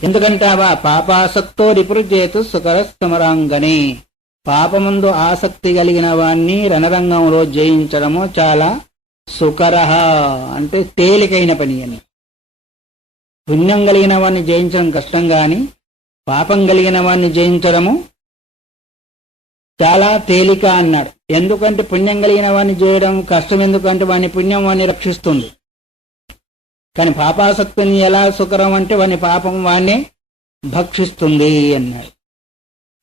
ఎందుకంటావా? పాపాసక్తో రిపురుజేతు సుకర సమరాంగనే. పాపముందు ఆసక్తి కలిగిన వాణ్ణి రణరంగంలో జయించడము చాలా సుకరహ అంటే తేలికైన పని అని. పుణ్యం కలిగిన వాణ్ణి జయించడం కష్టం గాని పాపం కలిగిన వాణ్ణి జయించడము చాలా తేలిక అన్నాడు. ఎందుకంటే పుణ్యం కలిగిన వాణ్ణి చేయడం కష్టం, ఎందుకంటే వాని పుణ్యం వాణ్ణి రక్షిస్తుంది. కానీ పాపాసక్తిని ఎలా సుకరం అంటే వాని పాపం వాణ్ణి భక్షిస్తుంది అన్నాడు.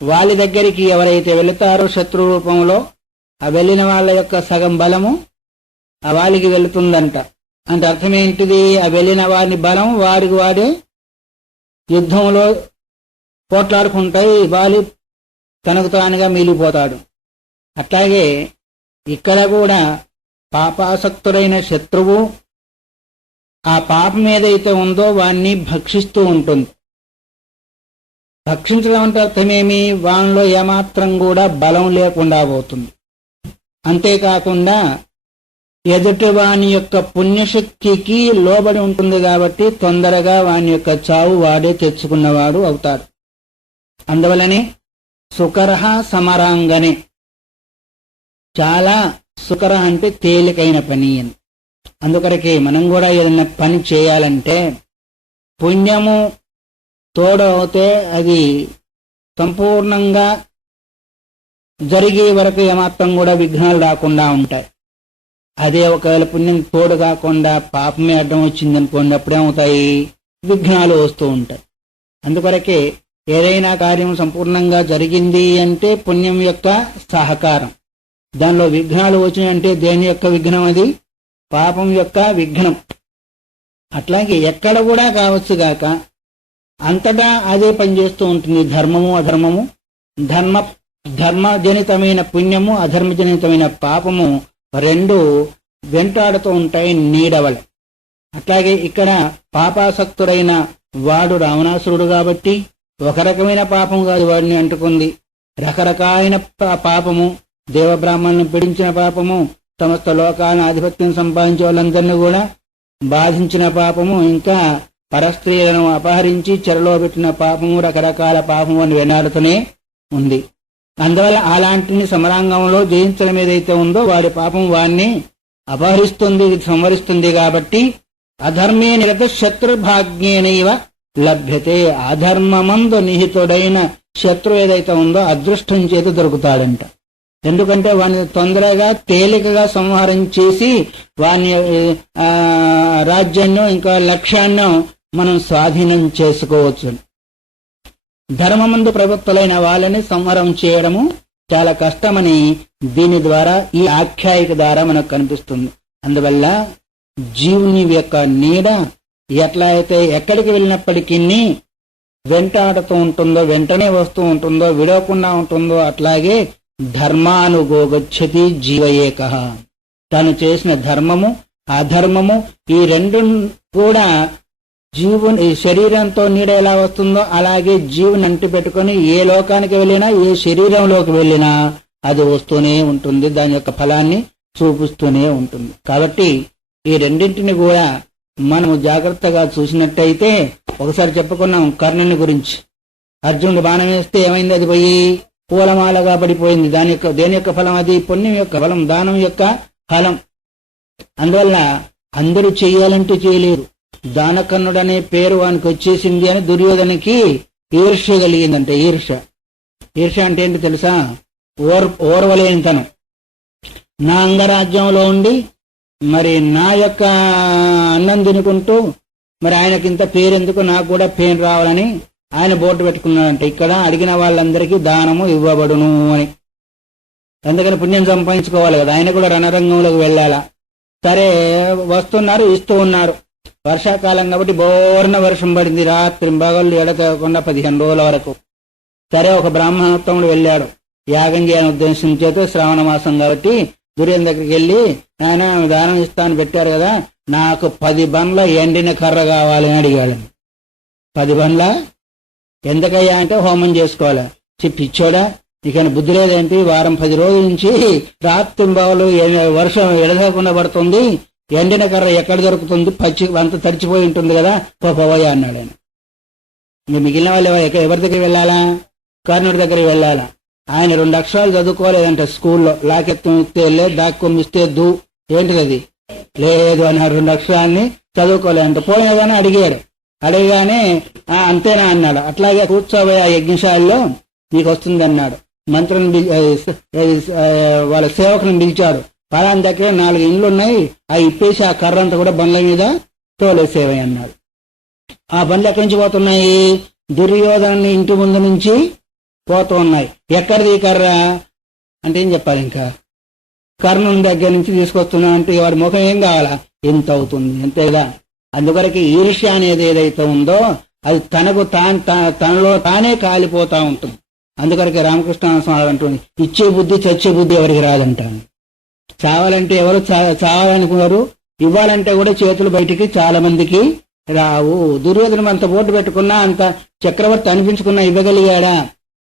వాళ్ళ దగ్గరికి ఎవరైతే వెళుతారో శత్రు రూపంలో ఆ వెళ్ళిన వాళ్ళ యొక్క సగం బలము ఆ వాళ్ళకి వెళుతుందంట. అంటే అర్థం ఏంటిది? ఆ వెళ్ళిన వారి బలం వాడికి వాడే యుద్ధంలో పోట్లాడుకుంటాయి, వాలి తనకు తానుగా మిగిలిపోతాడు. అట్లాగే ఇక్కడ కూడా పాపాసక్తుడైన శత్రువు ఆ పాపం ఏదైతే ఉందో వాణ్ణి భక్షిస్తూ ఉంటుంది. భక్షించడం అంటే అర్థమేమి? వానిలో ఏమాత్రం కూడా బలం లేకుండా పోతుంది. అంతేకాకుండా ఎదుటి వాని యొక్క పుణ్యశక్తికి లోబడి ఉంటుంది కాబట్టి తొందరగా వాని యొక్క చావు వాడే తెచ్చుకున్నవాడు అవుతాడు. అందువలనే సుకరహ సమరాంగనే, చాలా సుకర అంటే తేలికైన పని అని. అందుకొరకే మనం కూడా ఏదైనా పని చేయాలంటే పుణ్యము తోడవుతే అది సంపూర్ణంగా జరిగే వరకు ఏమాత్రం కూడా విఘ్నాలు రాకుండా ఉంటాయి. అదే ఒకవేళ పుణ్యం తోడు కాకుండా పాపమే అడ్డం వచ్చిందనుకోండి, అప్పుడేమవుతాయి? విఘ్నాలు వస్తూ ఉంటాయి. అందుకొరకే ఏదైనా కార్యం సంపూర్ణంగా జరిగింది అంటే పుణ్యం యొక్క సహకారం. దానిలో విఘ్నాలు వచ్చినాయంటే దేని యొక్క విఘ్నం? అది పాపం యొక్క విఘ్నం. అట్లాగే ఎక్కడ కూడా కావచ్చు గాక అంతటా అదే పనిచేస్తూ ఉంటుంది. ధర్మము అధర్మము, ధర్మజనితమైన పుణ్యము అధర్మజనితమైన పాపము రెండు వెంటాడుతూ ఉంటాయి నీడవల. అట్లాగే ఇక్కడ పాపాసక్తుడైన వాడు రావణాసురుడు కాబట్టి ఒక రకమైన పాపం కాదు వాడిని అంటుకుంది. రకరకాలైన పాపము, దేవబ్రాహ్మణులను పీడించిన పాపము, సమస్త లోకాలను ఆధిపత్యం సంపాదించే వాళ్ళందరినీ కూడా బాధించిన పాపము, ఇంకా పరస్త్రీలను అపహరించి చెరలో పెట్టిన పాపము, రకరకాల పాపము అని వెనాడుతూనే ఉంది. అందువల్ల అలాంటిని సమరాంగంలో జయించడం ఏదైతే ఉందో వాడి పాపం వాణ్ణి అపహరిస్తుంది, సంవరిస్తుంది. కాబట్టి అధర్మే నిరత శత్రుభాగ్యేనైవ లభ్యతే. అధర్మమందు నిహితుడైన శత్రు ఏదైతే ఉందో అదృష్టం చేత దొరుకుతాడంట. ఎందుకంటే వాడిని తొందరగా తేలికగా సంహారం చేసి వాని రాజ్యాన్ని ఇంకా లక్ష్యాన్ని మనం స్వాధీనం చేసుకోవచ్చు. ధర్మమందు ప్రవక్తలైన వాళ్ళని సంహారం చేయడము చాలా కష్టమని దీని ద్వారా, ఈ ఆఖ్యాయిక ద్వారా మనకు కనిపిస్తుంది. అందువల్ల జీవుని యొక్క నీడ ఎట్లా అయితే ఎక్కడికి వెళ్ళినప్పటికీ వెంటాడుతూ ఉంటుందో, వెంటనే వస్తూ ఉంటుందో, విడవకుండా ఉంటుందో, అట్లాగే ధర్మానుగోగచ్చతి జీవయేక. తాను చేసిన ధర్మము అధర్మము ఈ రెండు కూడా జీవుని శరీరంతో నీడ ఎలా వస్తుందో అలాగే జీవుని అంటి పెట్టుకుని ఏ లోకానికి వెళ్ళినా, ఏ శరీరంలోకి వెళ్ళినా అది వస్తూనే ఉంటుంది, దాని యొక్క ఫలాన్ని చూపిస్తూనే ఉంటుంది. కాబట్టి ఈ రెండింటిని కూడా మనము జాగ్రత్తగా చూసినట్టయితే, ఒకసారి చెప్పుకున్నాం కర్ణుని గురించి. అర్జునుడు బాణం వేస్తే ఏమైంది? అది పోయి పూలమాలగా పడిపోయింది. దేని యొక్క ఫలం? అది పుణ్యం యొక్క ఫలం, దానం యొక్క ఫలం. అందువల్ల అందరూ చెయ్యాలంటూ చేయలేరు. దానకర్ణుడనే పేరు వానికి వచ్చేసింది అని దుర్యోధనకి ఈర్ష కలిగిందంటే. ఈర్ష అంటే ఏంటి తెలుసా? ఓర్వలేనితనం. నా అంగరాజ్యంలో ఉండి మరి నా యొక్క అన్నం తినుకుంటూ మరి ఆయనకింత పేరెందుకు, నాకు కూడా పేరు రావాలని ఆయన బోర్డు పెట్టుకున్నాడంటే ఇక్కడ అడిగిన వాళ్ళందరికీ దానము ఇవ్వబడును అని. అందుకని పుణ్యం సంపాదించుకోవాలి కదా, ఆయన కూడా రణరంగంలోకి వెళ్ళాలా. సరే వస్తున్నారు, ఇస్తూ ఉన్నారు. వర్షాకాలం కాబట్టి బోర్న వర్షం పడింది, రాత్రి పగళ్ళు ఎడతెగకుండా 15 రోజుల వరకు. సరే ఒక బ్రాహ్మణోత్తముడు వెళ్ళాడు యాగం చేయాలని ఉద్దేశం చేత, శ్రావణ మాసం కాబట్టి దుర్యోధన దగ్గరికి వెళ్ళి, ఆయన దానం ఇస్తాను పెట్టారు కదా, నాకు 10 బండ్ల ఎండిన కర్ర కావాలని అడిగాడు. 10 బండ్ల ఎందుకయ్యా అంటే హోమం చేసుకోవాలా. పిచ్చోడా, ఇక బుద్ధి లేదేంటి? వారం 10 రోజుల నుంచి రాత్రి బావులు వర్షం ఎడదకుండా పడుతుంది, ఎండిన కర్ర ఎక్కడ దొరుకుతుంది? పచ్చి అంత తడిచిపోయి ఉంటుంది కదా, పోవయ్యా అన్నాడు ఆయన. ఇంక మిగిలిన వాళ్ళు ఎవరి దగ్గర వెళ్ళాలా? కర్ణుడి దగ్గరికి వెళ్ళాలా. ఆయన 2 అక్షరాలు చదువుకోలేదంట స్కూల్లో. లాకెత్తం ఇస్తే లేదు, దాక్కొమ్మిస్తే దూ, ఏంటిది అది లేదు అని 2 అక్షరాన్ని చదువుకోలేదంట. పోయినగానే అడిగాడు. అడిగానే అంతేనా అన్నాడు. అట్లాగే కూర్చోబోయే ఆ యజ్ఞశాలలో నీకు వస్తుంది అన్నాడు. మంత్రిని వాళ్ళ సేవకులను పిలిచాడు. పలానా దగ్గర 4 ఇండ్లు ఉన్నాయి, అవి ఇప్పేసి ఆ కర్ర అంతా కూడా బండ్ల మీద తోలేసేవే అన్నాడు. ఆ బండ్లు ఎక్కడి నుంచి పోతున్నాయి? దుర్యోధను ఇంటి ముందు నుంచి పోతూ ఉన్నాయి. ఎక్కడిది కర్ర అంటే ఏం చెప్పాలి? ఇంకా కర్ణుని దగ్గర నుంచి తీసుకొస్తున్నా అంటే వాడి ముఖం ఏం కావాలా? ఎంత అవుతుంది, అంతేగా. అందువరకు ఈర్ష్య అనేది ఏదైతే ఉందో అది తనలో తానే కాలిపోతా ఉంటుంది. అందువరకు రామకృష్ణ స్వామి అంటుంది, ఇచ్చే బుద్ధి చచ్చే బుద్ధి ఎవరికి రాదంటాను. చావాలంటే ఎవరు చావాలనుకున్నారు, ఇవ్వాలంటే కూడా చేతులు బయటికి చాలా మందికి రావు. దుర్యోధనం అంత బోటు పెట్టుకున్నా, అంత చక్రవర్తి అనిపించుకున్నా ఇవ్వగలిగాడా?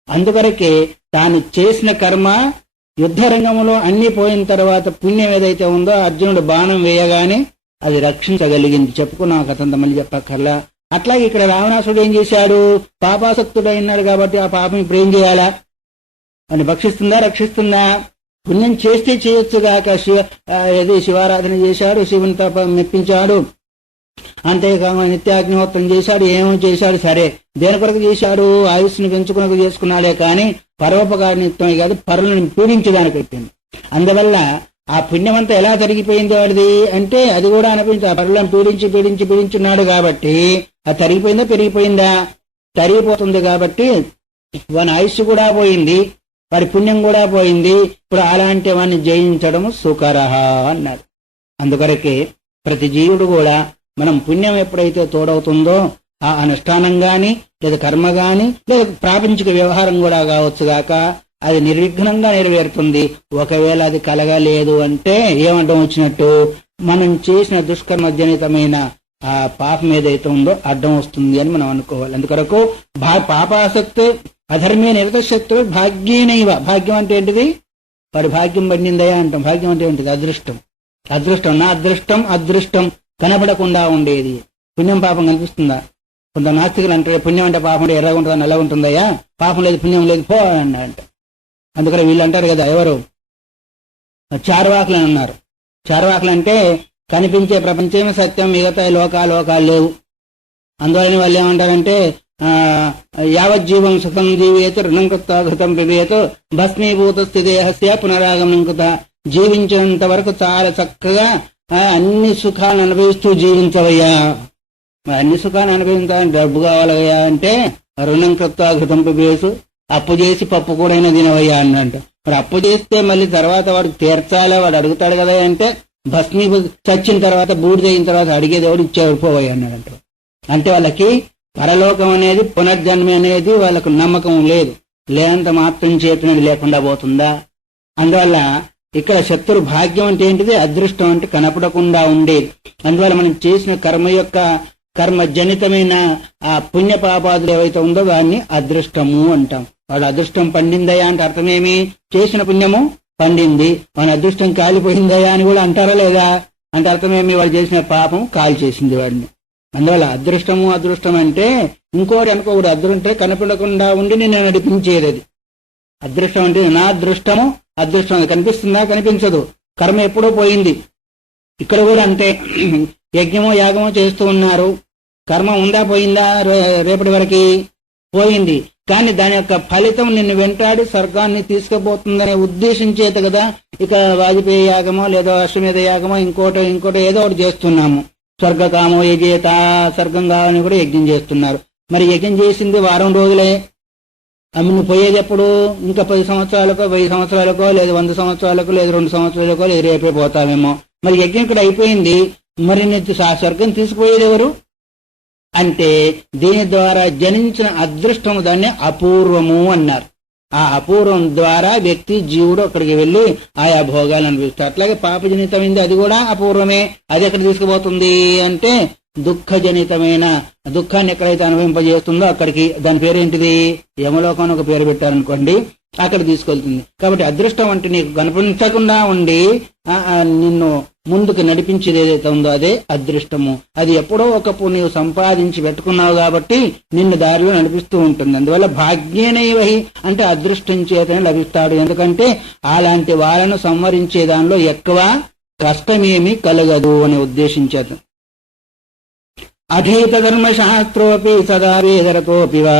అందువరకే తాను చేసిన కర్మ యుద్ధ రంగంలో అన్ని పోయిన తర్వాత పుణ్యం ఏదైతే ఉందో అర్జునుడు బాణం వేయగానే అది రక్షించగలిగింది. చెప్పుకున్నాం కథంత, మళ్ళీ చెప్పక్కర్లా. అట్లాగే ఇక్కడ రావణాసుడు ఏం చేశాడు? పాపాసక్తుడైనాడు కాబట్టి ఆ పాపం ఇప్పుడు ఏం చేయాలా? అని భక్షిస్తుందా, రక్షిస్తుందా? పుణ్యం చేస్తే చేయొచ్చుగాక. శివారాధన చేశాడు, శివుని తప మెప్పించాడు, అంతేకాక నిత్యాగ్నిహోత్రం చేశాడు, ఏమో చేశాడు. సరే, దేని కొరకు చేశాడు? ఆయుష్ని పెంచుకునకు చేసుకున్నాడే కానీ పరోపకారనిత్యమే కాదు, పరులను పీడించడానికి పెట్టింది. అందువల్ల ఆ పుణ్యమంతా ఎలా తరిగిపోయింది వాడిది అంటే అది కూడా అనిపించి ఆ పరులను పీడించున్నాడు కాబట్టి అది తరిగిపోయిందా పెరిగిపోయిందా? తరిగిపోతుంది. కాబట్టి వాని ఆయుష్ కూడా పోయింది, వాడి పుణ్యం కూడా పోయింది. ఇప్పుడు అలాంటి వాడిని జయించడం సుకరహ అన్నాడు. అందుకొరకే ప్రతి జీవుడు కూడా మనం పుణ్యం ఎప్పుడైతే తోడవుతుందో ఆ అనుష్ఠానం గాని లేదా కర్మ గాని లేదా ప్రాపంచిక వ్యవహారం కూడా కావచ్చుగాక అది నిర్విఘ్నంగా నెరవేరుతుంది. ఒకవేళ అది కలగలేదు అంటే ఏమంటాం వచ్చినట్టు? మనం చేసిన దుష్కర్మజనితమైన ఆ పాపం ఏదైతే ఉందో అడ్డం వస్తుంది అని మనం అనుకోవాలి. అందుకొరకు పాపాసక్తి అధర్మే నిరతశత్రు భాగ్యేనైవ. భాగ్యం అంటే ఏంటిది? వాడి భాగ్యం పడిందయా అంటాం. భాగ్యం అంటే ఏంటిది? అదృష్టం. అదృష్టం నా అదృష్టం కనబడకుండా ఉండేది. పుణ్యం పాపం కనిపిస్తుందా? కొంత నాస్తికులు అంటే పుణ్యం అంటే పాపం అంటే ఎర్రగా ఉంటుందా నల్లగా ఉంటుందయ్యా, పాపం లేదు పుణ్యం లేదు పో అంట. అందుకని వీళ్ళు అంటారు కదా, ఎవరు చార్వాకులు అని అన్నారు. చార్వాకులు అంటే కనిపించే ప్రపంచమే సత్యం, మిగతా లోకాలు లేవు. అందువలని వాళ్ళు ఏమంటారంటే యావజ్జీవం సుఖం జీవేత్ రుణం కృతం పిబేత్ భస్మీభూత స్థితిహస్య పునరాగమనం కృత. జీవించినంత వరకు చాలా చక్కగా అన్ని సుఖాలను అనుభవిస్తూ జీవించవయ్యా. అన్ని సుఖాలను అనుభవించాలని డబ్బు కావాలయ్యా అంటే రుణం కృతం పిబేసు, అప్పు చేసి పప్పు కూడా తినవయ్యా అన్నంట. మరి అప్పు చేస్తే మళ్ళీ తర్వాత వాడికి తీర్చాలా, వాడు అడుగుతాడు కదా అంటే భస్మీభూత చచ్చిన తర్వాత బూడిదైన తర్వాత అడిగేది ఎవడు ఇచ్చేవాడు పోవయ్యా అన్నాడంట. అంటే వాళ్ళకి పరలోకం అనేది పునర్జన్మ అనేది వాళ్ళకు నమ్మకం లేదు. లేనంత మాత్రం చేతునది లేకుండా పోతుందా? అందువల్ల ఇక్కడ శత్రు భాగ్యం అంటే ఏంటిది? అదృష్టం అంటే కనపడకుండా ఉండేది. అందువల్ల మనం చేసిన కర్మ జనితమైన ఆ పుణ్య పాపాదులు ఏవైతే ఉందో దాన్ని అదృష్టము అంటాం. వాడు అదృష్టం పండిందయా అంటే అర్థమేమి? చేసిన పుణ్యము పండింది, వాడి అదృష్టం కాలిపోయిందయా అని కూడా అంటారా లేదా? అంటే అర్థమేమి? వాడు చేసిన పాపం కాలి చేసింది వాడిని. అందువల్ల అదృష్టం అంటే ఇంకోటి అనుకోకూడదు. అదృష్టం కనపడకుండా ఉండి నేను నడిపించేది అది అదృష్టం. అంటే నా అదృష్టం అది కనిపిస్తుందా? కనిపించదు. కర్మ ఎప్పుడో పోయింది. ఇక్కడ కూడా అంతే. యజ్ఞమో యాగమో చేస్తూ ఉన్నారు, కర్మ ఉందా పోయిందా? రేపటి వరకు పోయింది. కానీ దాని యొక్క ఫలితం నిన్ను వెంటాడి స్వర్గాన్ని తీసుకుపోతుందనే ఉద్దేశం చేత కదా ఇక వాజపేయి యాగమో లేదా అశ్వమేధ యాగమో ఇంకోటో ఏదో ఒకటి చేస్తున్నాము. స్వర్గకామో యజేత, స్వర్గం కావాలని కూడా యజ్ఞం చేస్తున్నారు. మరి యజ్ఞం చేసింది వారం రోజులే. నువ్వు పోయేది ఎప్పుడు? ఇంకా 10 సంవత్సరాలకో 1000 సంవత్సరాలకో లేదు 100 సంవత్సరాలకో లేదు 2 సంవత్సరాలకో లేదు రేపే పోతావేమో. మరి యజ్ఞం ఇక్కడ అయిపోయింది, మరి నీకు స్వర్గం తీసుకుపోయేది ఎవరు అంటే దీని ద్వారా జనించిన అదృష్టము దాన్ని అపూర్వము అన్నారు. ఆ అపూర్వం ద్వారా వ్యక్తి జీవుడు అక్కడికి వెళ్లి ఆయా భోగాలు అనిపిస్తాడు. అట్లాగే పాపజనితమైంది అది కూడా అపూర్వమే. అది ఎక్కడ తీసుకుపోతుంది అంటే దుఃఖజనితమైన దుఃఖాన్ని ఎక్కడైతే అనుభవింపజేస్తుందో అక్కడికి, దాని పేరు ఏంటిది? యమలోకం అని ఒక పేరు పెట్టారనుకోండి, అక్కడ తీసుకెళ్తుంది. కాబట్టి అదృష్టం అంటే నీకు కనిపించకుండా ఉండి నిన్ను ముందుకు నడిపించేది ఏదైతే ఉందో అదే అదృష్టము. అది ఎప్పుడో ఒకప్పుడు నీవు సంపాదించి పెట్టుకున్నావు కాబట్టి నిన్ను దారిలో నడిపిస్తూ ఉంటుంది. అందువల్ల భాగ్యేనైవహి అంటే అదృష్టం చేతనే లభిస్తాడు. ఎందుకంటే అలాంటి వాళ్ళను సంవరించే దానిలో ఎక్కువ కష్టమేమీ కలగదు అని ఉద్దేశించారు. అధీత ధర్మశాస్త్రోపి సదా వేదరతోపి వా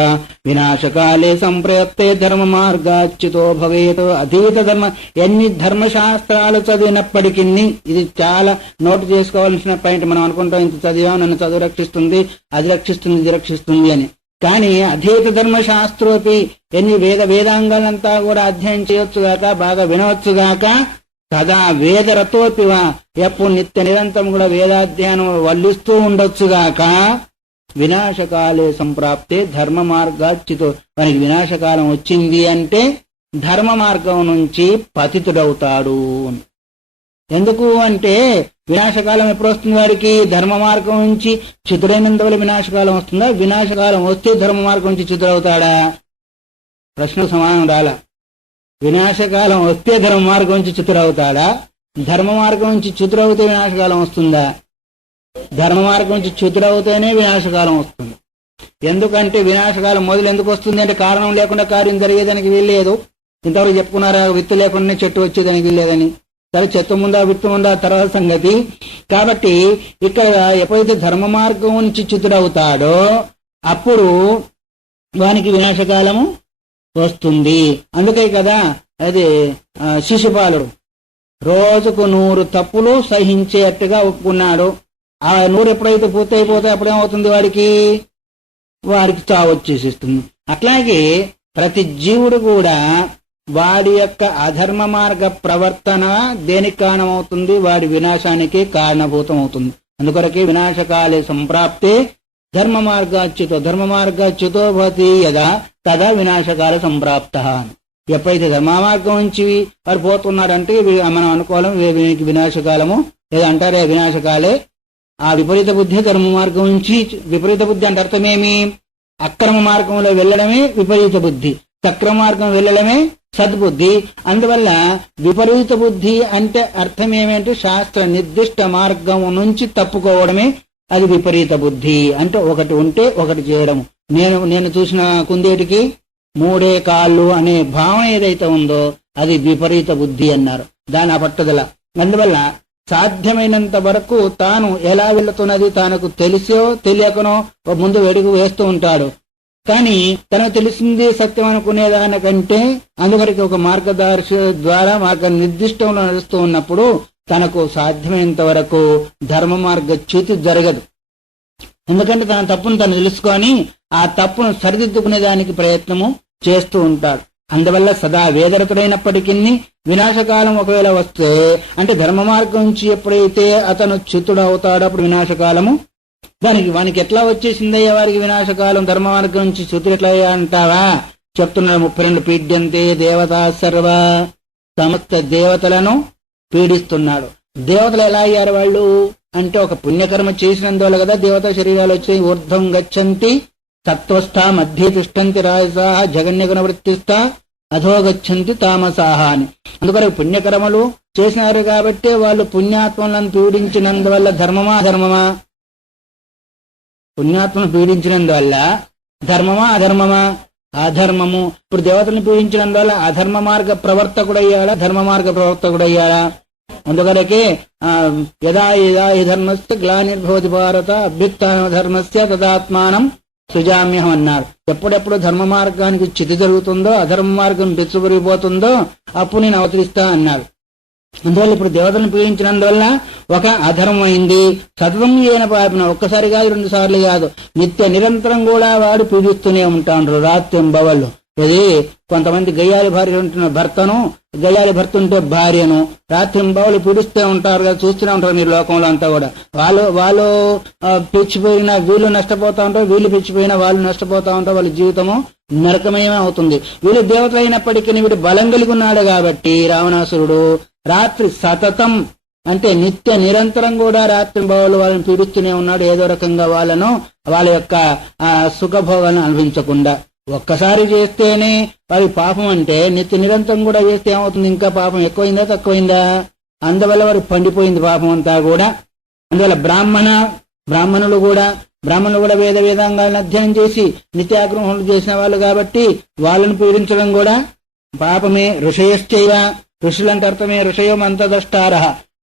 వినాశకాలే సంప్రయత్తే ధర్మ మార్గాచ్యుతో భవేత్. అధీత ధర్మ ఎన్ని ధర్మశాస్త్రాలు చదివినప్పటికీ, ఇది చాలా నోటు చేసుకోవాల్సిన పాయింట్. మనం అనుకుంటాం ఇంత చదివాం, నన్ను చదువు రక్షిస్తుంది, అది రక్షిస్తుంది, ఇది రక్షిస్తుంది అని. కానీ అధీత ధర్మశాస్త్రోపి ఎన్ని వేదాంగాలంతా కూడా అధ్యయనం చేయొచ్చుగాక, బాగా వినవచ్చుగాక. సదా వేదరతోపివా ఎప్పుడు నిత్య నిరంతరం కూడా వేదాధ్యయనం వల్లిస్తూ ఉండొచ్చుగాక. వినాశకాలే సంప్రాప్తే ధర్మ మార్గాచ్యుతో, మనకి వినాశకాలం వచ్చింది అంటే ధర్మ మార్గం నుంచి పతితుడవుతాడు. ఎందుకు అంటే వినాశకాలం ఎప్పుడు వస్తుంది వారికి? ధర్మ మార్గం నుంచి చితుడైనందువల్ల వినాశకాలం వస్తుందా? వినాశకాలం వస్తే ధర్మ మార్గం నుంచి చితుడవుతాడా? ప్రశ్న సమానం రాలా. వినాశకాలం వస్తే ధర్మ మార్గం నుంచి చితురవుతాడా? ధర్మ మార్గం నుంచి చితురవుతే వినాశకాలం వస్తుందా? ధర్మ మార్గం నుంచి చితురవుతేనే వినాశకాలం వస్తుంది. ఎందుకంటే వినాశకాలం మొదలు ఎందుకు వస్తుంది అంటే కారణం లేకుండా కార్యం జరిగేదానికి వీల్లేదు. ఇంతవరకు చెప్పుకున్నారా, విత్తు లేకుండానే చెట్టు వచ్చేదానికి వీల్లేదని. సరే, చెత్త ముందా విత్తు ఉందా తర్వాత సంగతి. కాబట్టి ఇక్కడ ఎప్పుడైతే ధర్మ మార్గం నుంచి చితురవుతాడో అప్పుడు వానికి వినాశకాలము వస్తుంది. అందుకే కదా అది శిశుపాలుడు రోజుకు 100 తప్పులు సహించేట్టుగా ఒప్పుకున్నాడు. ఆ 100 ఎప్పుడైతే పూర్తయిపోతే అప్పుడేమవుతుంది? వారికి చావు వచ్చేసిస్తుంది. అట్లాగే ప్రతి జీవుడు కూడా వాడి యొక్క అధర్మ మార్గ ప్రవర్తన దేనికి కారణమవుతుంది? వాడి వినాశానికి కారణభూతం అవుతుంది. అందుకొరకే వినాశకాలే సంప్రాప్తే ధర్మ మార్గాచ్యుతో భవతి యదా తదా వినాశకాల సంప్రాప్త. ఎప్పుడైతే ధర్మ మార్గం నుంచి వారు పోతున్నారంటే మనం అనుకోవడం వీనికి వినాశకాలము లేదా అంటారే వినాశకాలే. ఆ విపరీత బుద్ధి ధర్మ మార్గం నుంచి, విపరీత బుద్ధి అంటే అర్థమేమి? అక్రమ మార్గంలో వెళ్ళడమే విపరీత బుద్ధి, సక్రమ మార్గం వెళ్ళడమే సద్బుద్ధి. అందువల్ల విపరీత బుద్ధి అంటే అర్థం ఏమంటే శాస్త్ర నిర్దిష్ట మార్గం నుంచి తప్పుకోవడమే అది విపరీత బుద్ధి. అంటే ఒకటి ఉంటే ఒకటి చేయడము. నేను చూసిన కుందేటికి 3 కాళ్ళు అనే భావన ఏదైతే ఉందో అది విపరీత బుద్ధి అన్నారు. దాని పట్టుదల. అందువల్ల సాధ్యమైనంత వరకు తాను ఎలా వెళుతున్నది తనకు తెలిసో తెలియకనో ముందు వెడుగు వేస్తూ ఉంటాడు. కానీ తనకు తెలిసింది సత్యం అనుకునేదానికంటే అందువరకు ఒక మార్గదర్శి ద్వారా మార్గ నిర్దిష్టంలో నడుస్తూ ఉన్నప్పుడు తనకు సాధ్యమైనంత వరకు ధర్మ మార్గచ్యుతి జరగదు. ఎందుకంటే తన తప్పును తను తెలుసుకొని ఆ తప్పును సరిదిద్దుకునేదానికి ప్రయత్నము చేస్తూ ఉంటాడు. అందువల్ల సదా వేదరతుడైనప్పటికీ వినాశకాలం ఒకవేళ వస్తే అంటే ధర్మ మార్గం నుంచి ఎప్పుడైతే అతను చ్యుతుడు అవుతాడో అప్పుడు వినాశకాలము వానికి ఎట్లా వచ్చేసిందయ్యా వారికి వినాశకాలం? ధర్మ మార్గం నుంచి చ్యుతుడు ఎట్లా అంటావా? చెప్తున్నాడు 32 పీడ్యంతే దేవతా సర్వ, సమస్త దేవతలను పీడిస్తున్నాడు. దేవతలు ఎలా అయ్యారు వాళ్ళు అంటే ఒక పుణ్యకర్మ చేసినందువల్ల కదా దేవతా శరీరాలు వచ్చాయి. ఊర్ధ్వం గచ్చంతి సత్వస్థ మధ్య తిష్టంతి రాజసాహ జగన్యగుణ వృత్తిస్థ అధో గచ్చంతి తామసాహ అని. అందుకని పుణ్యకర్మలు చేసినారు కాబట్టి వాళ్ళు పుణ్యాత్మలను పీడించినందువల్ల ధర్మమా అధర్మమా? పుణ్యాత్మను పీడించినందువల్ల ధర్మమా అధర్మమా? అధర్మము. ఇప్పుడు దేవతలను పీడించినందువల్ల అధర్మ మార్గ ప్రవర్తకుడయ్యాడా ధర్మ మార్గ ప్రవర్తకుడయ్యాడా? అందుకలకే యదా యదా ఈ ధర్మస్య గ్లానిర్భవతి భారత అభ్యుత్థాన ధర్మస్య తదాత్మానం సృజామ్యహం అన్నారు. ఎప్పుడెప్పుడు ధర్మ మార్గానికి చితి జరుగుతుందో అధర్మ మార్గం బెచ్చుబరిగిపోతుందో అప్పుడు నేను అవతరిస్తా అన్నాడు. అందువల్ల ఇప్పుడు దేవతలను పీడించినందువల్ల ఒక అధర్మం అయింది. సతతం ఏన పాపిన ఒక్కసారి కాదు 2 సార్లు కాదు, నిత్య నిరంతరం కూడా వాడు పీడిస్తూనే ఉంటాడు రాత్రింబవళ్ళు. ఇది కొంతమంది గయ్యాలి భార్య ఉంటున్న భర్తను, గయ్యాలి భర్త ఉంటే భార్యను రాత్రింబవళ్ళు పీడిస్తూ ఉంటారు కదా, చూస్తూనే ఉంటారు మీరు లోకంలో అంతా కూడా. వాళ్ళు పిచ్చిపోయినా వీళ్ళు నష్టపోతా ఉంటారు, వీళ్ళు పిచ్చిపోయినా వాళ్ళు నష్టపోతా ఉంటారు. వాళ్ళ జీవితము నరకమయమే అవుతుంది. వీళ్ళు దేవతలు అయినప్పటికీ వీడు బలం కలిగి ఉన్నాడు కాబట్టి రావణాసురుడు రాత్రి సతతం అంటే నిత్య నిరంతరం కూడా రాత్రింబవళ్ళు వాళ్ళని పీడిస్తూనే ఉన్నాడు. ఏదో రకంగా వాళ్ళ యొక్క సుఖభోగాలను అనుభవించకుండా. ఒక్కసారి చేస్తేనే వారి పాపం అంటే నిత్య నిరంతరం కూడా చేస్తే ఏమవుతుంది? ఇంకా పాపం ఎక్కువైందా తక్కువైందా? అందువల్ల వారు పండిపోయింది పాపం అంతా కూడా. అందువల్ల బ్రాహ్మణులు కూడా వేదాంగాలను అధ్యయనం చేసి నిత్యాగ్రహణలు చేసిన వాళ్ళు కాబట్టి వాళ్ళను పీడించడం కూడా పాపమే. ఋషయశ్చైవ, ఋషులంటే అర్థమే ఋషయో మంత్రదష్టార,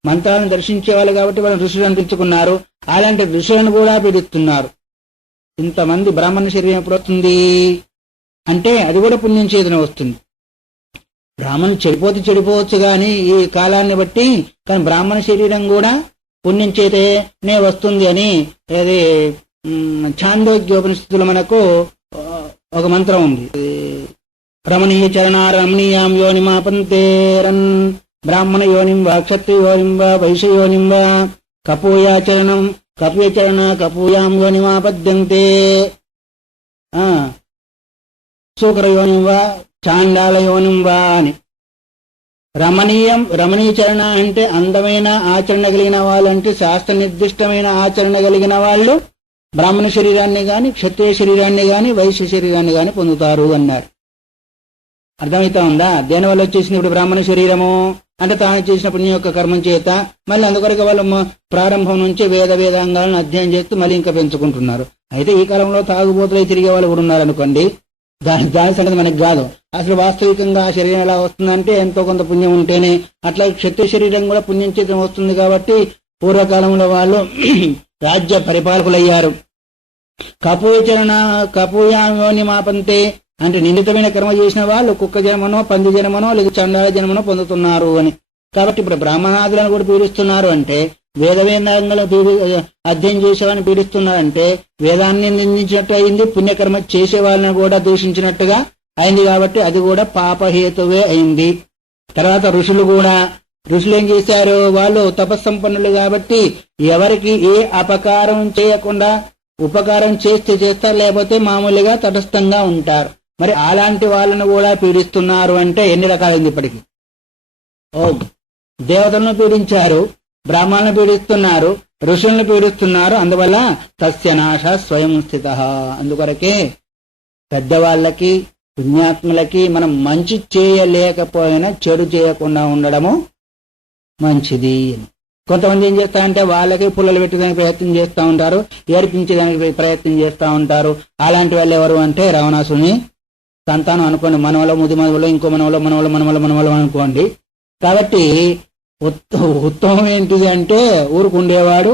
మంత్రాలను దర్శించే వాళ్ళు కాబట్టి వాళ్ళు ఋషులు అనిపించుకున్నారు. అలాంటి ఋషులను కూడా పీడిస్తున్నారు. ఇంతమంది బ్రాహ్మణ శరీరం ఎప్పుడు వస్తుంది అంటే అది కూడా పుణ్యం చేతనే వస్తుంది. బ్రాహ్మణులు చెడిపోవచ్చు గాని ఈ కాలాన్ని బట్టి, కానీ బ్రాహ్మణ శరీరం కూడా పుణ్యం చేతనే వస్తుంది అని అది ఛాందోగ్యోపనిషత్తులో మనకు ఒక మంత్రం ఉంది. రమణీయ చరణ రమణీయాం యోనిమాపంతేరన్ బ్రాహ్మణ యోనిం వా క్షత్రియ యోనిం వా వైశ్య యోనిం వా కపూయాచరణం కపూయచరణ కపూయాం యోనిమాపద్యంతే శూకర యోనిం వా చాండాల యోనిం వా అని. రమణీయ చరణ అంటే అందమైన ఆచరణ కలిగిన వాళ్ళు, అంటే శాస్త్ర నిర్దిష్టమైన ఆచరణ కలిగిన వాళ్ళు బ్రాహ్మణ శరీరాన్ని గాని క్షత్రియ శరీరాన్ని గాని వైశ్య శరీరాన్ని గాని పొందుతారు అన్నారు. అర్థమవుతా ఉందా? దేనివల్ల వచ్చేసింది ఇప్పుడు బ్రాహ్మణ శరీరము అంటే తాను చేసిన పుణ్యం యొక్క కర్మం చేత మళ్ళీ అందుకొరకు వాళ్ళు ప్రారంభం నుంచి వేదాంగాలను అధ్యయనం చేస్తూ మళ్ళీ ఇంకా పెంచుకుంటున్నారు. అయితే ఈ కాలంలో తాగుబోతులై తిరిగే వాళ్ళు కూడా ఉన్నారనుకోండి, దాని సంగతి మనకి కాదు. అసలు వాస్తవికంగా ఆ శరీరం ఎలా వస్తుందంటే ఎంతో కొంత పుణ్యం ఉంటేనే. అట్లా క్షత్రియ శరీరం కూడా పుణ్యం చేత వస్తుంది కాబట్టి పూర్వకాలంలో వాళ్ళు రాజ్య పరిపాలకులయ్యారు. కపూయామి మాపంతే అంటే నిందితమైన కర్మ చేసిన వాళ్ళు కుక్క జన్మనో పంది జన్మనో లేదా చండాల జన్మనో పొందుతున్నారు అని. కాబట్టి ఇప్పుడు బ్రాహ్మణాదులను కూడా పీడిస్తున్నారు అంటే వేదాంగాలను అధ్యయనం చేసేవాడిని పీడిస్తున్నారంటే వేదాన్ని నిందించినట్టు అయింది, పుణ్యకర్మ చేసే వాళ్ళని కూడా దూషించినట్టుగా అయింది. కాబట్టి అది కూడా పాపహేతువే అయింది. తర్వాత ఋషులు ఏం చేశారు? వాళ్ళు తపస్సంపన్నులు కాబట్టి ఎవరికి ఏ అపకారం చేయకుండా ఉపకారం చేస్తే చేస్తారు, లేకపోతే మామూలుగా తటస్థంగా ఉంటారు. మరి అలాంటి వాళ్ళను కూడా పీడిస్తున్నారు అంటే ఎన్ని రకాలైంది ఇప్పటికి? దేవతలను పీడించారు, బ్రాహ్మణులను పీడిస్తున్నారు, ఋషులను పీడిస్తున్నారు. అందువల్ల తస్య నాశ స్వయం స్థిత. అందుకొరకే పెద్దవాళ్ళకి పుణ్యాత్ములకి మనం మంచి చేయలేకపోయినా చెడు చేయకుండా ఉండడము మంచిది. కొంతమంది ఏం చేస్తా అంటే వాళ్ళకి పుల్లలు పెట్టడానికి ప్రయత్నం చేస్తూ ఉంటారు, ఏడిపించడానికి ప్రయత్నం చేస్తూ ఉంటారు. అలాంటి వాళ్ళు ఎవరు అంటే రావణాసుని సంతానం అనుకోండి, మనవలో ముది మనవలో ఇంకో మనవలో అనుకోండి. కాబట్టి ఉత్తమం ఏంటిది అంటే ఊరుకుండేవాడు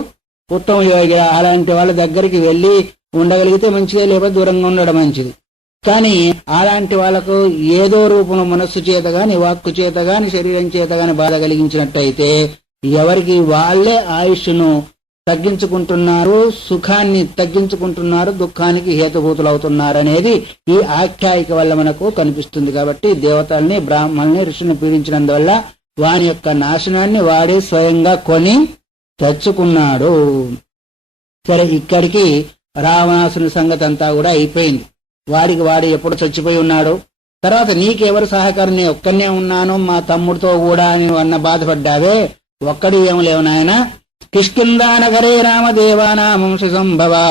ఉత్తమ యోగి. అలాంటి వాళ్ళ దగ్గరికి వెళ్ళి ఉండగలిగితే మంచిదే, లేకపోతే దూరంగా ఉండడం మంచిది. కానీ అలాంటి వాళ్ళకు ఏదో రూపంలో మనస్సు చేత గాని వాక్కు చేత గాని శరీరం చేత గాని బాధ కలిగించినట్టయితే ఎవరికి వాళ్లే ఆయుష్ను తగ్గించుకుంటున్నారు, సుఖాన్ని తగ్గించుకుంటున్నారు, దుఃఖానికి హేతుభూతులు అవుతున్నారు అనేది ఈ ఆఖ్యాయిక వల్ల మనకు కనిపిస్తుంది. కాబట్టి దేవతల్ని బ్రాహ్మణుల్ని ఋషుల్ని పీడించినందువల్ల వాని యొక్క నాశనాన్ని వాడే స్వయంగా కొని తెచ్చుకున్నాడు. సరే, ఇక్కడికి రావణాసుని సంగతి అంతా కూడా అయిపోయింది. వాడు ఎప్పుడు చచ్చిపోయి ఉన్నాడు. తర్వాత నీకెవరు సహకారం, నేను ఒక్కనే ఉన్నాను మా తమ్ముడితో కూడా అని అన్న బాధపడ్డావే, ఒక్కడు ఏం లేవు నాయన. కిష్కిందానగరే రామదేవానామంశ సంభవా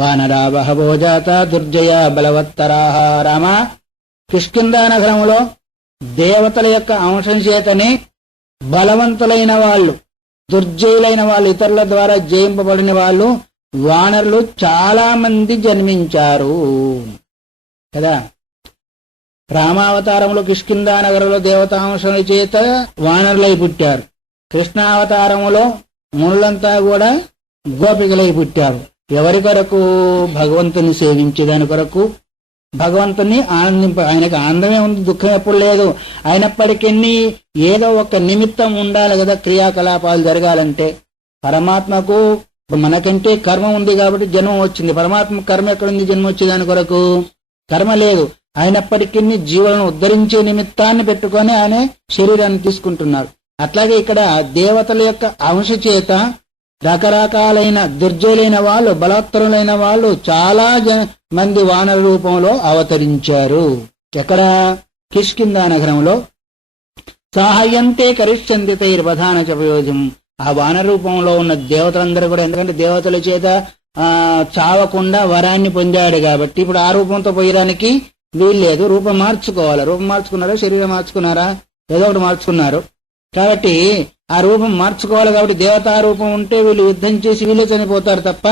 వానరా బహవో జాత దుర్జయ బలవత్తరా. రామ, కిష్కిందానగరంలో దేవతల యొక్క అంశం చేతనే బలవంతులైన వాళ్ళు, దుర్జయులైన వాళ్ళు, ఇతరుల ద్వారా జయింపబడిన వాళ్ళు వానరులు చాలా మంది జన్మించారు కదా. రామావతారంలో కిష్కిందానగరంలో దేవతాంశం చేత వానరులై పుట్టారు. కృష్ణావతారములో మునులంతా కూడా గోపికలై పుట్టారు. ఎవరి కొరకు? భగవంతుని సేవించేదాని కొరకు, భగవంతుని ఆయనకు ఆనందమే ఉంది, దుఃఖం ఎప్పుడు లేదు. అయినప్పటికీ ఏదో ఒక నిమిత్తం ఉండాలి కదా క్రియాకలాపాలు జరగాలంటే. పరమాత్మకు మనకంటే కర్మ ఉంది కాబట్టి జన్మ వచ్చింది. పరమాత్మ కర్మ ఎక్కడుంది? జన్మ వచ్చేదాని కొరకు కర్మ లేదు. అయినప్పటికీ జీవులను ఉద్ధరించే నిమిత్తాన్ని పెట్టుకొని ఆయన శరీరాన్ని తీసుకుంటున్నారు. అట్లాగే ఇక్కడ దేవతల యొక్క అంశ చేత రకరకాలైన దుర్జయులైన వాళ్ళు, బలవత్తరులైన వాళ్ళు చాలా మంది వానర రూపంలో అవతరించారు. ఎక్కడ? కిష్కిందా నగరంలో. సాహయంతే కరిష్యంతి తైర్వధాన చ ప్రయోజనం. ఆ వానర రూపంలో ఉన్న దేవతలందరూ కూడా, ఎందుకంటే దేవతల చేత చావకుండా వరాన్ని పొందాడు కాబట్టి ఇప్పుడు ఆ రూపంతో పోయడానికి వీల్లేదు. రూపం మార్చుకోవాలి. రూపం మార్చుకున్నారా? శరీరం మార్చుకున్నారా? ఏదో ఒకటి మార్చుకున్నారు. కాబట్టి ఆ రూపం మార్చుకోవాలి కాబట్టి దేవతా రూపం ఉంటే వీళ్ళు యుద్ధం చేసి వీళ్ళే చనిపోతారు తప్ప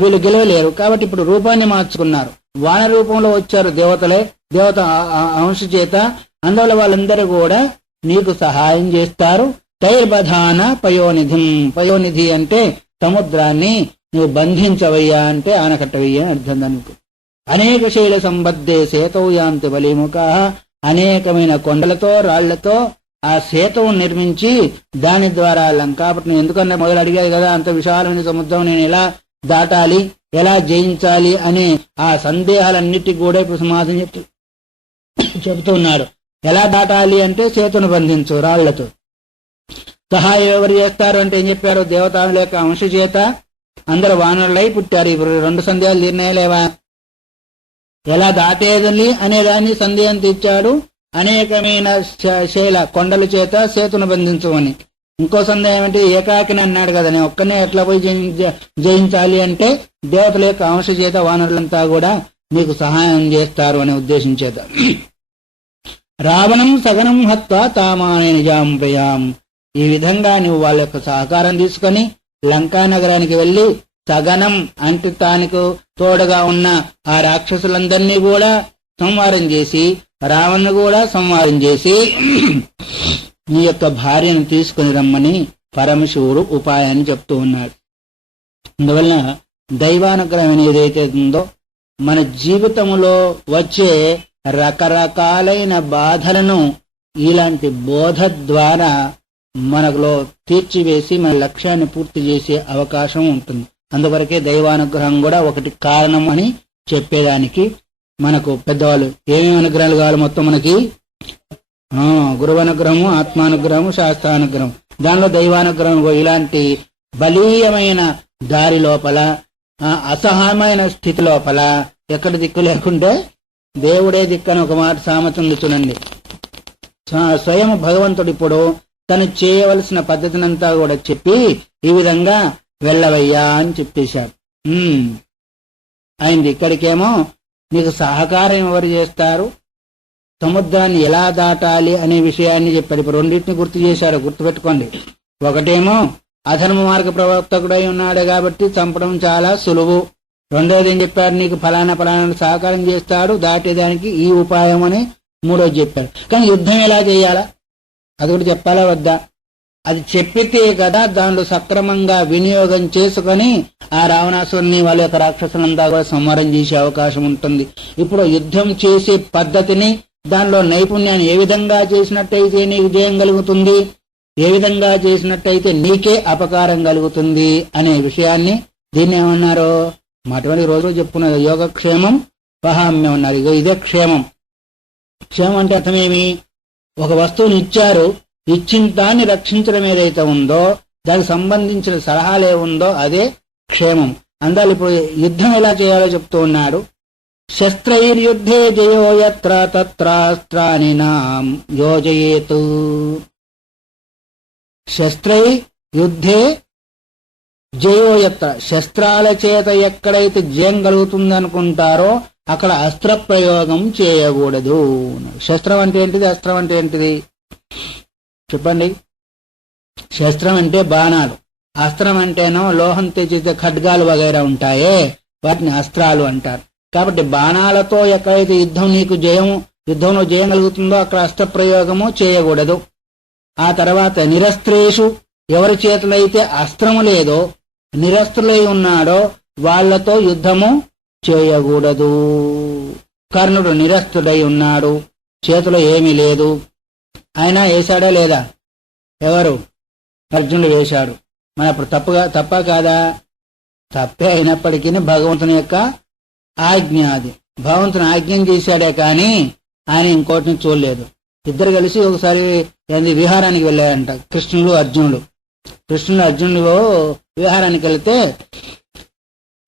వీళ్ళు గెలవలేరు. కాబట్టి ఇప్పుడు రూపాన్ని మార్చుకున్నారు. వాన రూపంలో వచ్చారు దేవతలే, దేవత అంశ చేత. అందువల్ల వాళ్ళందరూ కూడా నీకు సహాయం చేస్తారు. తైర్బధాన పయోనిధి అంటే సముద్రాన్ని నువ్వు బంధించవయ్యా అంటే ఆనకట్టవయ్యా అర్థం దానికి. అనేక శైల సంబద్ధే సేతౌ యాంతి బలిముఖా, అనేకమైన కొండలతో రాళ్లతో ఆ సేతువు నిర్మించి దాని ద్వారా లంకాపట్నం ఎందుకన్నా మొదలు అడిగాయి కదా, అంత విశాలమైన సముద్రం నేను ఎలా దాటాలి, ఎలా జయించాలి అనే ఆ సందేహాలన్నిటికీ కూడా ఇప్పుడు సమాధానం చెబుతున్నాడు. ఎలా దాటాలి అంటే సేతును బంధించు రాళ్లతో. సహాయం ఎవరు చేస్తారు అంటే ఏం చెప్పారు, దేవతాల యొక్క అంశ చేత అందరూ వానరులై పుట్టారు. ఇప్పుడు 2 సందేహాలు తీర్నాయలేవా? ఎలా దాటేదని అనేదాన్ని సందేహం తీర్చాడు. అనేకమైన శైల కొండల చేత సేతును బంధించమని. ఇంకో సందేహం అంటే ఏకాకిని అన్నాడు కదా, నేను ఒక్కనే ఎట్లా పోయి జయించాలి అంటే దేవతల యొక్క అంశ చేత వానరులంతా కూడా మీకు సహాయం చేస్తారు అనే ఉద్దేశం చేత. రావణం సగనం హత్వా తామానే నిజాం ప్రయాం, ఈ విధంగా నువ్వు వాళ్ళ యొక్క సహకారం తీసుకొని లంకా నగరానికి వెళ్లి సగనం అంటే తానికి తోడుగా ఉన్న ఆ రాక్షసులందరినీ కూడా సంహారం చేసి రావణ్ణి కూడా సంహారం చేసి నీ యొక్క భార్యను తీసుకుని రమ్మని పరమశివుడు ఉపాయాన్ని చెప్తూ ఉన్నాడు. అందువల్ల దైవానుగ్రహం అనేది ఏదైతే ఉందో మన జీవితంలో వచ్చే రకరకాలైన బాధలను ఇలాంటి బోధ ద్వారా మనలో తీర్చివేసి మన లక్ష్యాన్ని పూర్తి చేసే అవకాశం ఉంటుంది. అందువరకే దైవానుగ్రహం కూడా ఒకటి కారణం అని చెప్పేదానికి మనకు పెద్దవాళ్ళు ఏమేమి అనుగ్రహాలు కావాలి మొత్తం మనకి, గురువు అనుగ్రహము, ఆత్మానుగ్రహము, శాస్త్రానుగ్రహం. దానిలో దైవానుగ్రహం ఇలాంటి బలీయమైన దారి లోపల అసహాయమైన స్థితి లోపల ఎక్కడ దిక్కు లేకుంటే దేవుడే దిక్కని ఒక మాట సామెత చూడండి. స్వయం భగవంతుడు ఇప్పుడు తను చేయవలసిన పద్ధతినంతా కూడా చెప్పి ఈ విధంగా వెళ్ళవయ్యా అని చెప్పేశాడు. అయింది. ఇక్కడికేమో నీకు సహకారం ఎవరు చేస్తారు, సముద్రాన్ని ఎలా దాటాలి అనే విషయాన్ని చెప్పాడు. ఇప్పుడు రెండింటిని గుర్తు చేశారు, గుర్తుపెట్టుకోండి. ఒకటేమో అధర్మ మార్గ ప్రవర్తకుడై ఉన్నాడు కాబట్టి చంపడం చాలా సులువు. రెండోది ఏం చెప్పాడు, నీకు ఫలానా సహకారం చేస్తాడు దాటేదానికి ఈ ఉపాయం అని మూడోది చెప్పాడు. కానీ యుద్ధం ఎలా చేయాలా అది కూడా చెప్పాలా వద్దా? అది చెప్పితే కదా దానిలో సక్రమంగా వినియోగం చేసుకుని ఆ రావణాసురుని వాళ్ళ యొక్క రాక్షసులంతా కూడా సంహారం చేసే అవకాశం ఉంటుంది. ఇప్పుడు యుద్ధం చేసే పద్ధతిని దానిలో నైపుణ్యాన్ని ఏ విధంగా చేసినట్టయితే నీకు విజయం కలుగుతుంది, ఏ విధంగా చేసినట్టయితే నీకే అపకారం కలుగుతుంది అనే విషయాన్ని దీన్ని ఏమన్నారు అటువంటి రోజు చెప్పుకున్నది. యోగక్షేమం పహామ్యం అన్నారు. ఇదే క్షేమం. క్షేమం అంటే అర్థమేమి, ఒక వస్తువుని ఇచ్చారు, ఇచ్చిన దాన్ని రక్షించడం ఏదైతే ఉందో దానికి సంబంధించిన సలహాలు ఏముందో అదే క్షేమం. అందాలు ఇప్పుడు యుద్ధం ఎలా చేయాలో చెప్తూ ఉన్నాడు. శస్త్రైర్యుద్ధే జయో యత్ర తత్రాస్త్రాని నాం యోజయేతు. శస్త్రై యుద్ధే జయో యత్ర, శస్త్రాల చేత ఎక్కడైతే జయం కలుగుతుందనుకుంటారో అక్కడ అస్త్ర ప్రయోగం చేయకూడదు. శస్త్రం అంటే ఏంటిది, అస్త్రం అంటే ఏంటిది చెప్పండి. శస్త్రం అంటే బాణాలు, అస్త్రం అంటేనో లోహం తెచ్చితే ఖడ్గాలు వగైరా ఉంటాయే వాటిని అస్త్రాలు అంటారు. కాబట్టి బాణాలతో ఎక్కడైతే యుద్ధంలో జయం కలుగుతుందో అక్కడ అస్త్ర ప్రయోగము చేయకూడదు. ఆ తర్వాత నిరస్త్రేషు, ఎవరి చేతిలో అయితే అస్త్రము లేదో నిరస్త్రులై ఉన్నాడో వాళ్లతో యుద్ధము చేయకూడదు. కర్ణుడు నిరస్త్రుడై ఉన్నాడు, చేతిలో ఏమీ లేదు, ఆయన వేశాడా లేదా? ఎవరు? అర్జునుడు వేశాడు. మన అప్పుడు తప్ప కాదా? తప్పే అయినప్పటికీ భగవంతుని యొక్క ఆజ్ఞ అది. భగవంతుని ఆజ్ఞం చేశాడే కానీ ఆయన ఇంకోటిని చూడలేదు. ఇద్దరు కలిసి ఒకసారి విహారానికి వెళ్ళారంట, కృష్ణుడు అర్జునుడు విహారానికి వెళితే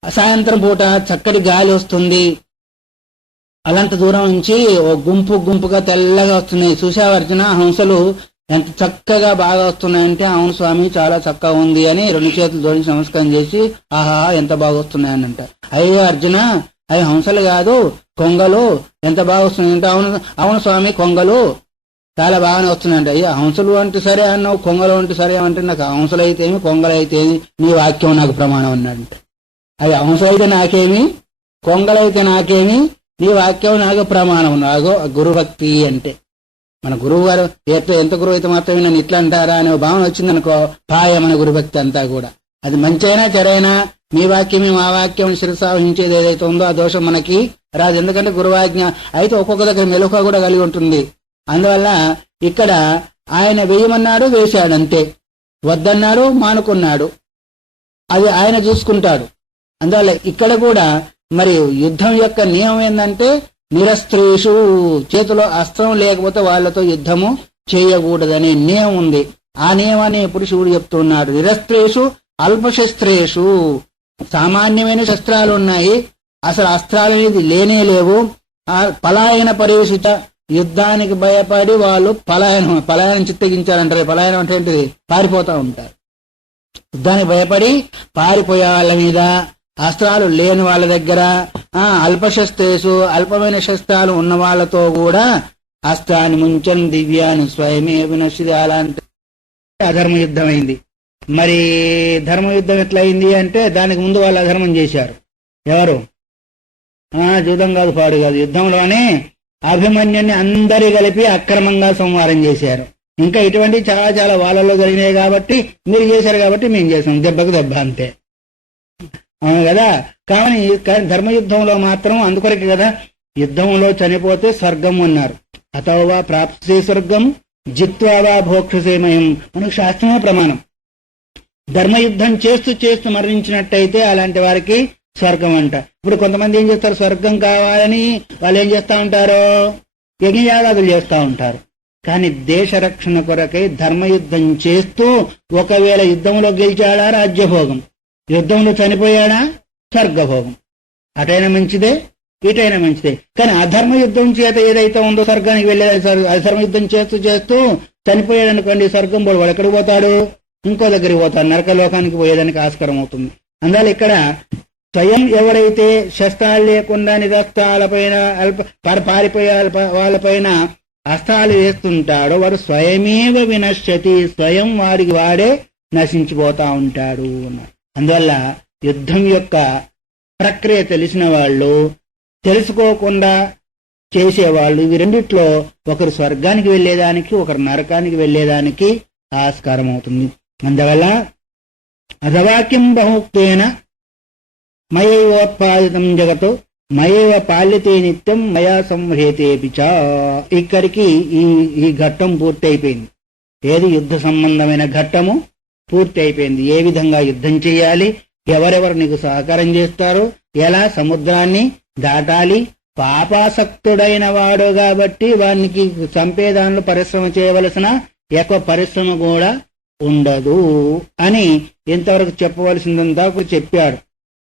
సాయంత్రం పూట చక్కటి గాలి వస్తుంది. అలాంటి దూరం నుంచి ఓ గుంపుగా తెల్లగా వస్తున్నాయి. చూసావు అర్జున, హంసలు ఎంత చక్కగా బాగా వస్తున్నాయంటే అవును స్వామి చాలా చక్కగా ఉంది అని 2 చేతులు జోడించి నమస్కారం చేసి ఆహా ఎంత బాగా వస్తున్నాయని అంట. అయ్యో అర్జున, అవి హంసలు కాదు కొంగలు, ఎంత బాగా వస్తున్నాయంటే అవును స్వామి కొంగలు చాలా బాగానే వస్తుందంట. అయ్యో హంసలు అంటే సరే అన్నావు, కొంగలు అంటే సరే అంటే నాకు హంసలు అయితేమి కొంగలు అయితేమి నీ వాక్యం నాకు ప్రమాణం అన్నాడంట. అవి హంసలైతే నాకేమి, కొంగలైతే నాకేమి, నీ వాక్యం నాకు ప్రమాణం. నాగో గురుభక్తి అంటే మన గురువు గారు ఎంత గురువు అయితే మాత్రమే నన్ను ఇట్లా అంటారా అనే భావన వచ్చిందనుకో, పాయ మన గురుభక్తి అంతా కూడా. అది మంచైనా చెడైనా మీ వాక్యమే మా వాక్యం శిరసావహించేది ఏదైతే ఉందో ఆ దోషం మనకి రాదు. ఎందుకంటే గురువాజ్ఞ అయితే ఒక్కొక్క దగ్గర మెలకువ కూడా కలిగి ఉంటుంది. అందువల్ల ఇక్కడ ఆయన వేయమన్నాడు, వేశాడు అంతే. వద్దన్నాడు, మానుకున్నాడు, అది ఆయన చూసుకుంటాడు. అందువల్ల ఇక్కడ కూడా మరి యుద్ధం యొక్క నియమం ఏంటంటే నిరస్త్రీషు, చేతిలో అస్త్రం లేకపోతే వాళ్లతో యుద్ధము చేయకూడదనే నియమం ఉంది. ఆ నియమాన్ని ఎప్పుడు శివుడు చెప్తున్నాడు. నిరస్త్రీషు అల్పశస్త్రేషు, సామాన్యమైన శస్త్రాలు ఉన్నాయి, అసలు అస్త్రాలు అనేది లేనే లేవు. ఆ పలాయన పరివేశిత, యుద్ధానికి భయపడి వాళ్ళు పలాయనం చిత్తగించారంటారు. పలాయనం అంటే ఏంటిది? పారిపోతా ఉంటారు. యుద్ధానికి భయపడి పారిపోయే వాళ్ళ మీద, అస్త్రాలు లేని వాళ్ళ దగ్గర, అల్పశస్త్రేసు, అల్పమైన శస్త్రాలు ఉన్న వాళ్ళతో కూడా అస్త్రాన్ని ముంచన్ దివ్యాన్ని స్వయమే వినశ్చిది, అలాంటి అధర్మ యుద్ధం అయింది. మరి ధర్మయుద్ధం ఎట్లయింది అంటే దానికి ముందు వాళ్ళు అధర్మం చేశారు. ఎవరు? జూదం కాదు, పాడు కాదు, యుద్ధంలోనే అభిమన్యుని అందరి కలిపి అక్రమంగా సంహారం చేశారు. ఇంకా ఇటువంటి చాలా చాలా వాళ్ళలో జరిగినాయి కాబట్టి మీరు చేశారు కాబట్టి మేము చేసాం, దెబ్బకు దెబ్బ అంతే. అవును కదా. కానీ ధర్మయుద్ధంలో మాత్రం అందుకొరకు కదా, యుద్ధంలో చనిపోతే స్వర్గం అన్నారు. అతవా ప్రాప్సే స్వర్గం జిత్వావా భోక్షసేమయం, మనకు శాస్త్రమే ప్రమాణం. ధర్మయుద్ధం చేస్తూ చేస్తూ మరణించినట్టయితే అలాంటి వారికి స్వర్గం అంట. ఇప్పుడు కొంతమంది ఏం చేస్తారు, స్వర్గం కావాలని వాళ్ళు ఏం చేస్తా ఉంటారు, యజ్ఞయాగాదులు చేస్తా ఉంటారు. కానీ దేశ రక్షణ కొరకై ధర్మయుద్ధం చేస్తూ ఒకవేళ యుద్ధంలో గెలిచాడా రాజ్యభోగం, యుద్ధంలో చనిపోయాడా స్వర్గభోగం. అటైనా మంచిదే, ఇటైనా మంచిదే. కానీ అధర్మ యుద్ధం చేత ఏదైతే ఉందో స్వర్గానికి వెళ్ళేది, అధర్మ యుద్ధం చేస్తూ చేస్తూ చనిపోయాడు అనుకోండి, స్వర్గం పోడు. వాడు ఎక్కడికి పోతాడు? ఇంకో దగ్గరికి పోతాడు, నరకలోకానికి పోయేదానికి ఆస్కారం అవుతుంది. అందువల్ల ఇక్కడ స్వయం ఎవరైతే శస్త్రాలు లేకుండా నిరస్త్రాలపైన పారిపోయే వాళ్ళపైన అస్త్రాలు వేస్తుంటాడో వాడు స్వయమేవ వినశ్యతి, స్వయం వాడికి వాడే నశించిపోతా ఉంటాడు అన్నారు. అందువల్ల యుద్ధం యొక్క ప్రక్రియ తెలిసిన వాళ్ళు, తెలుసుకోకుండా చేసేవాళ్ళు, ఇవి రెండిట్లో ఒకరు స్వర్గానికి వెళ్లేదానికి, ఒకరు నరకానికి వెళ్లేదానికి ఆస్కారం అవుతుంది. అందువల్ల అథవాక్యం బహుక్తేన మయైవోత్పాదితం జగత్ మయైవ పాల్యతే నిత్యం మయా సంహ్రేతేపి చ. ఇక్కడికి ఈ ఘట్టం పూర్తి అయిపోయింది. ఏది? యుద్ధ సంబంధమైన ఘట్టము పూర్తి అయిపోయింది. ఏ విధంగా యుద్ధం చేయాలి, ఎవరెవరు నీకు సహకారం చేస్తారో, ఎలా సముద్రాన్ని దాటాలి, పాపాసక్తుడైన వాడు కాబట్టి వానికి చంపేదానిలో పరిశ్రమ చేయవలసిన ఎక్కువ పరిశ్రమ కూడా ఉండదు అని ఎంతవరకు చెప్పవలసిందంతా కూడా చెప్పాడు.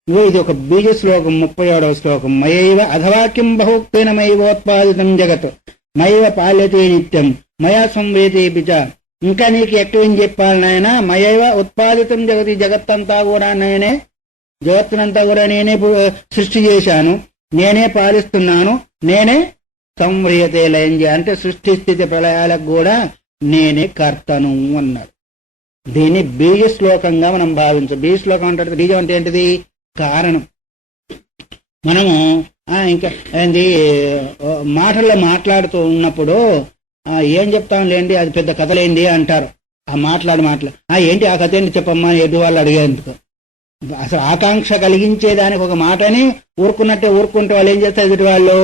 ఇది ఒక బీజ శ్లోకం, 37వ శ్లోకం. మయైవ అథవాక్యం బహుక్తేన మయైవోత్పాదితం జగత్ మయైవ పాల్యతే నిత్యం మయా సంవేదేపి చ. ఇంకా నీకు ఎక్కువేం చెప్పాలి నాయన? మయైవ ఉత్పాదితం జగతి, జగత్తంతా కూడా నేనే, జగత్తునంతా కూడా నేనే సృష్టి చేశాను, నేనే పాలిస్తున్నాను, నేనే సంవ్రియతే లయం, అంటే సృష్టి స్థితి ప్రళయాలకు కూడా నేనే కర్తను అన్నాడు. దీన్ని బీజ శ్లోకంగా మనం భావించాం. బీజ శ్లోకం అంటే బీజం అంటే ఏంటిది? కారణం. మనము ఇంకా ఏంది మాటల్లో మాట్లాడుతూ ఉన్నప్పుడు ఏం చెప్తాంలేండి, అది పెద్ద కథలేండి అంటారు. ఆ మాటలు ఏంటి ఆ కథ ఏంటి చెప్పమ్మా ఎదు వాళ్ళు అడిగేందుకు. అసలు ఆకాంక్ష కలిగించేదానికి ఒక మాటని ఊరుకున్నట్టే ఊరుకుంటే వాళ్ళు ఏం చేస్తారు, ఎదుటి వాళ్ళు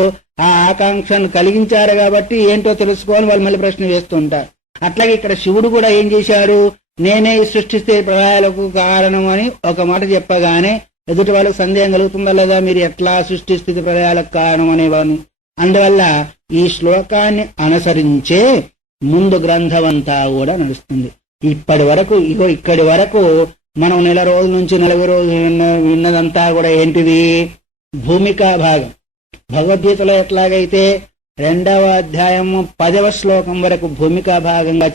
ఆ ఆకాంక్షను కలిగించారు కాబట్టి ఏంటో తెలుసుకోవాలి, వాళ్ళు మళ్ళీ ప్రశ్న వేస్తూ ఉంటారు. అట్లాగే ఇక్కడ శివుడు కూడా ఏం చేశాడు, నేనే సృష్టిస్తే ప్రళయాలకు కారణం అని ఒక మాట చెప్పగానే ఎదుటి వాళ్ళకి సందేహం కలుగుతుందా లేదా, మీరు ఎట్లా సృష్టి స్థితి ప్రళయాలకు కారణం అనేవాని. అందువల్ల ఈ శ్లోకాన్ని అనుసరించే ముందు గ్రంథమంతా కూడా నడుస్తుంది. ఇప్పటి వరకు ఇక్కడి వరకు మనం నెల రోజుల నుంచి 40 రోజులు విన్నదంతా కూడా ఏంటిది? భూమికా భాగం. భగవద్గీతలో ఎట్లాగైతే 2వ అధ్యాయము 10వ శ్లోకం వరకు భూమికా భాగంగా